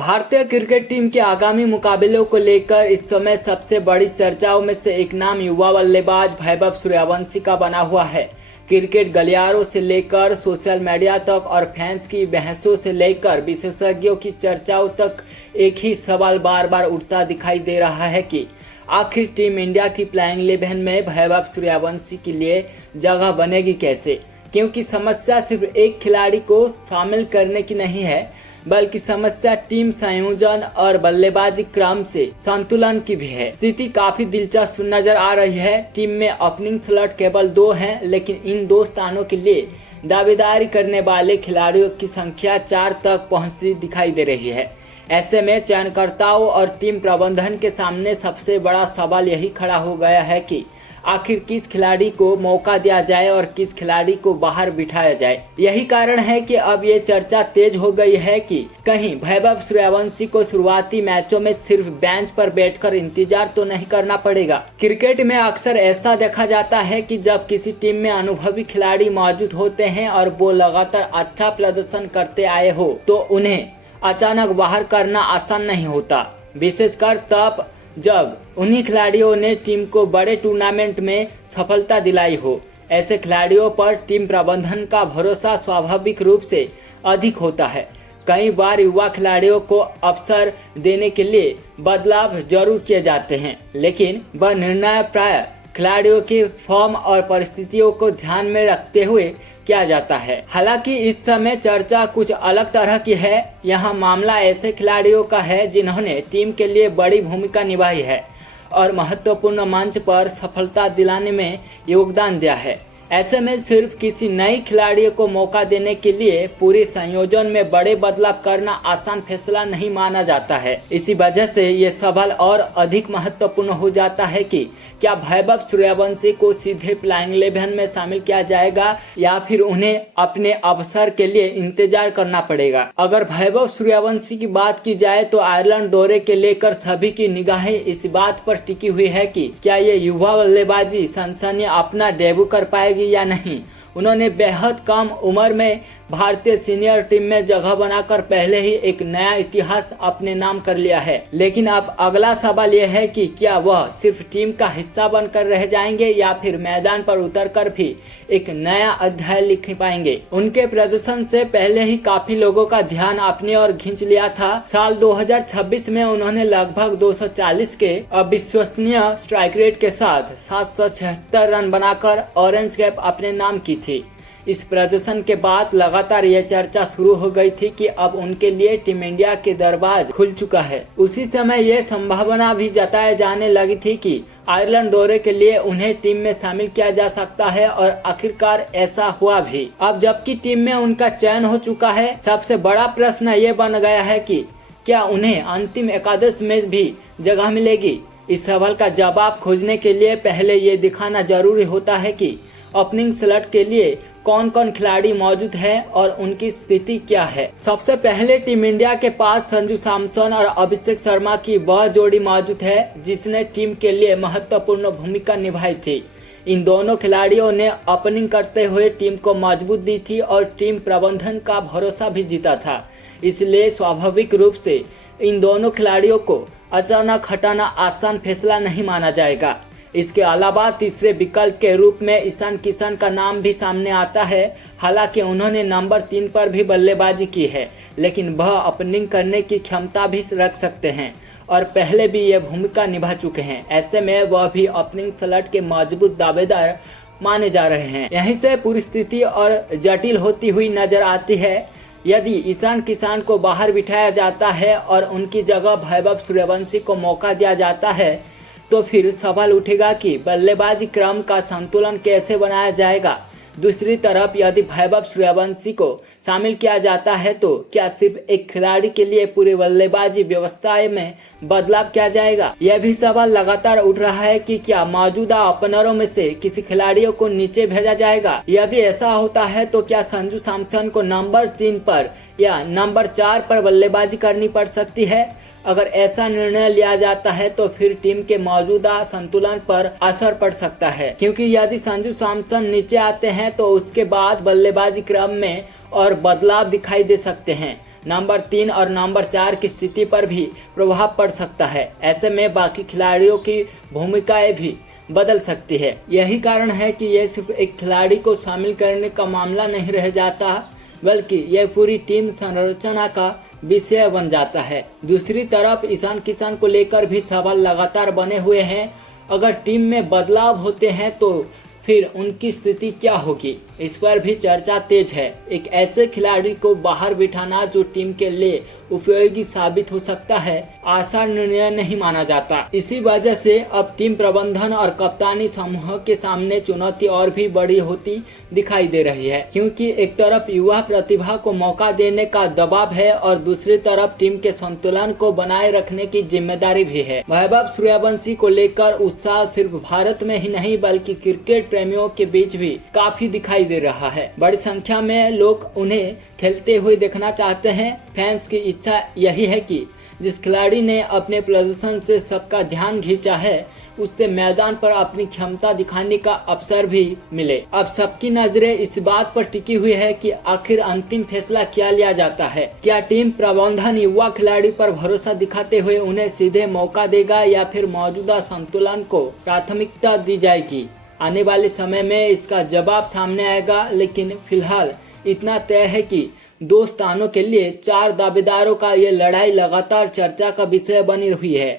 भारतीय cricket team के आगामी मुकाबलों को लेकर इस समय सबसे बड़ी चर्चाओं में से एक नाम युवा बल्लेबाज वैभव सूर्यवंशी का बना हुआ है। क्रिकेट गलियारों से लेकर सोशल मीडिया तक और फैंस की बहसों से लेकर विशेषज्ञों की चर्चाओं तक एक ही सवाल बार बार उठता दिखाई दे रहा है कि आखिर टीम इंडिया की प्लेइंग 11 में वैभव सूर्यवंशी के लिए जगह बनेगी कैसे। क्योंकि समस्या सिर्फ एक खिलाड़ी को शामिल करने की नहीं है, बल्कि समस्या टीम संयोजन और बल्लेबाजी क्रम से संतुलन की भी है। स्थिति काफी दिलचस्प नजर आ रही है। टीम में ओपनिंग स्लॉट केवल 2 हैं, लेकिन इन 2 स्थानों के लिए दावेदारी करने वाले खिलाड़ियों की संख्या 4 तक पहुंचती दिखाई दे रही है। ऐसे में चयनकर्ताओं और टीम प्रबंधन के सामने सबसे बड़ा सवाल यही खड़ा हो गया है कि आखिर किस खिलाड़ी को मौका दिया जाए और किस खिलाड़ी को बाहर बिठाया जाए। यही कारण है कि अब ये चर्चा तेज हो गई है कि कहीं वैभव सूर्यवंशी को शुरुआती मैचों में सिर्फ बेंच पर बैठकर इंतजार तो नहीं करना पड़ेगा। क्रिकेट में अक्सर ऐसा देखा जाता है कि जब किसी टीम में अनुभवी खिलाड़ी मौजूद होते हैं और वो लगातार अच्छा प्रदर्शन करते आए हो, तो उन्हें अचानक बाहर करना आसान नहीं होता, विशेषकर तब जब उन्हीं खिलाड़ियों ने टीम को बड़े टूर्नामेंट में सफलता दिलाई हो। ऐसे खिलाड़ियों पर टीम प्रबंधन का भरोसा स्वाभाविक रूप से अधिक होता है। कई बार युवा खिलाड़ियों को अवसर देने के लिए बदलाव जरूर किए जाते हैं, लेकिन वह निर्णय प्राय खिलाड़ियों की फॉर्म और परिस्थितियों को ध्यान में रखते हुए किया जाता है। हालांकि इस समय चर्चा कुछ अलग तरह की है। यहाँ मामला ऐसे खिलाड़ियों का है जिन्होंने टीम के लिए बड़ी भूमिका निभाई है और महत्वपूर्ण मंच पर सफलता दिलाने में योगदान दिया है। ऐसे में सिर्फ किसी नए खिलाड़ी को मौका देने के लिए पूरे संयोजन में बड़े बदलाव करना आसान फैसला नहीं माना जाता है। इसी वजह से ये सवाल और अधिक महत्वपूर्ण हो जाता है कि क्या वैभव सूर्यवंशी को सीधे प्लेइंग 11 में शामिल किया जाएगा या फिर उन्हें अपने अवसर के लिए इंतजार करना पड़ेगा। अगर वैभव सूर्यवंशी की बात की जाए तो आयरलैंड दौरे के लेकर सभी की निगाहें इस बात पर टिकी हुई है कि क्या ये युवा बल्लेबाजी सनसनी अपना डेब्यू कर पाएगी या नहीं। उन्होंने बेहद कम उम्र में भारतीय सीनियर टीम में जगह बनाकर पहले ही एक नया इतिहास अपने नाम कर लिया है। लेकिन अब अगला सवाल यह है कि क्या वह सिर्फ टीम का हिस्सा बनकर रह जाएंगे या फिर मैदान पर उतरकर भी एक नया अध्याय लिख पाएंगे। उनके प्रदर्शन से पहले ही काफी लोगों का ध्यान अपनी ओर खींच लिया था। साल 2026 में उन्होंने लगभग 240 के अविश्वसनीय स्ट्राइक रेट के साथ 776 रन बनाकर ऑरेंज कैप अपने नाम की थी। इस प्रदर्शन के बाद लगातार यह चर्चा शुरू हो गई थी कि अब उनके लिए टीम इंडिया के दरवाजे खुल चुका है। उसी समय यह संभावना भी जताई जाने लगी थी कि आयरलैंड दौरे के लिए उन्हें टीम में शामिल किया जा सकता है और आखिरकार ऐसा हुआ भी। अब जबकि टीम में उनका चयन हो चुका है, सबसे बड़ा प्रश्न ये बन गया है कि क्या उन्हें अंतिम एकादश में भी जगह मिलेगी। इस सवाल का जवाब खोजने के लिए पहले ये दिखाना जरूरी होता है कि ओपनिंग स्लॉट के लिए कौन कौन खिलाड़ी मौजूद है और उनकी स्थिति क्या है। सबसे पहले टीम इंडिया के पास संजू सैमसन और अभिषेक शर्मा की वह जोड़ी मौजूद है जिसने टीम के लिए महत्वपूर्ण भूमिका निभाई थी। इन दोनों खिलाड़ियों ने ओपनिंग करते हुए टीम को मजबूत दी थी और टीम प्रबंधन का भरोसा भी जीता था। इसलिए स्वाभाविक रूप से इन दोनों खिलाड़ियों को अचानक हटाना आसान फैसला नहीं माना जाएगा। इसके अलावा तीसरे विकल्प के रूप में ईशान किशन का नाम भी सामने आता है। हालांकि उन्होंने नंबर 3 पर भी बल्लेबाजी की है, लेकिन वह ओपनिंग करने की क्षमता भी रख सकते हैं और पहले भी यह भूमिका निभा चुके हैं। ऐसे में वह भी ओपनिंग स्लॉट के मजबूत दावेदार माने जा रहे हैं। यहीं से पूरी स्थिति और जटिल होती हुई नजर आती है। यदि ईशान किशन को बाहर बिठाया जाता है और उनकी जगह वैभव सूर्यवंशी को मौका दिया जाता है, तो फिर सवाल उठेगा कि बल्लेबाजी क्रम का संतुलन कैसे बनाया जाएगा। दूसरी तरफ यदि वैभव सूर्यवंशी को शामिल किया जाता है तो क्या सिर्फ एक खिलाड़ी के लिए पूरी बल्लेबाजी व्यवस्था में बदलाव किया जाएगा। यह भी सवाल लगातार उठ रहा है कि क्या मौजूदा ओपनरों में से किसी खिलाड़ियों को नीचे भेजा जाएगा। यदि ऐसा होता है तो क्या संजू सैमसन को नंबर 3 पर या नंबर 4 पर बल्लेबाजी करनी पड़ सकती है। अगर ऐसा निर्णय लिया जाता है तो फिर टीम के मौजूदा संतुलन पर असर पड़ सकता है, क्योंकि यदि संजू सैमसन नीचे आते हैं तो उसके बाद बल्लेबाजी क्रम में और बदलाव दिखाई दे सकते हैं। नंबर 3 और नंबर 4 की स्थिति पर भी प्रभाव पड़ सकता है। ऐसे में बाकी खिलाड़ियों की भूमिकाएं भी बदल सकती है। यही कारण है कि यह सिर्फ एक खिलाड़ी को शामिल करने का मामला नहीं रह जाता, बल्कि यह पूरी टीम संरचना का विषय बन जाता है। दूसरी तरफ ईशान किशन को लेकर भी सवाल लगातार बने हुए हैं। अगर टीम में बदलाव होते हैं तो फिर उनकी स्थिति क्या होगी, इस पर भी चर्चा तेज है। एक ऐसे खिलाड़ी को बाहर बिठाना जो टीम के लिए उपयोगी साबित हो सकता है, आसान निर्णय नहीं माना जाता। इसी वजह से अब टीम प्रबंधन और कप्तानी समूह के सामने चुनौती और भी बड़ी होती दिखाई दे रही है, क्योंकि एक तरफ युवा प्रतिभा को मौका देने का दबाव है और दूसरी तरफ टीम के संतुलन को बनाए रखने की जिम्मेदारी भी है। वैभव सूर्यवंशी को लेकर उत्साह सिर्फ भारत में ही नहीं बल्कि क्रिकेट प्रेमियों के बीच भी काफी दिखाई दे रहा है। बड़ी संख्या में लोग उन्हें खेलते हुए देखना चाहते हैं। फैंस की इच्छा यही है कि जिस खिलाड़ी ने अपने प्रदर्शन से सबका ध्यान खींचा है, उससे मैदान पर अपनी क्षमता दिखाने का अवसर भी मिले। अब सबकी नजरें इस बात पर टिकी हुई है कि आखिर अंतिम फैसला क्या लिया जाता है। क्या टीम प्रबंधन युवा खिलाड़ी पर भरोसा दिखाते हुए उन्हें सीधे मौका देगा या फिर मौजूदा संतुलन को प्राथमिकता दी जाएगी? आने वाले समय में इसका जवाब सामने आएगा, लेकिन फिलहाल इतना तय है कि 2 स्थानों के लिए 4 दावेदारों का ये लड़ाई लगातार चर्चा का विषय बनी हुई है।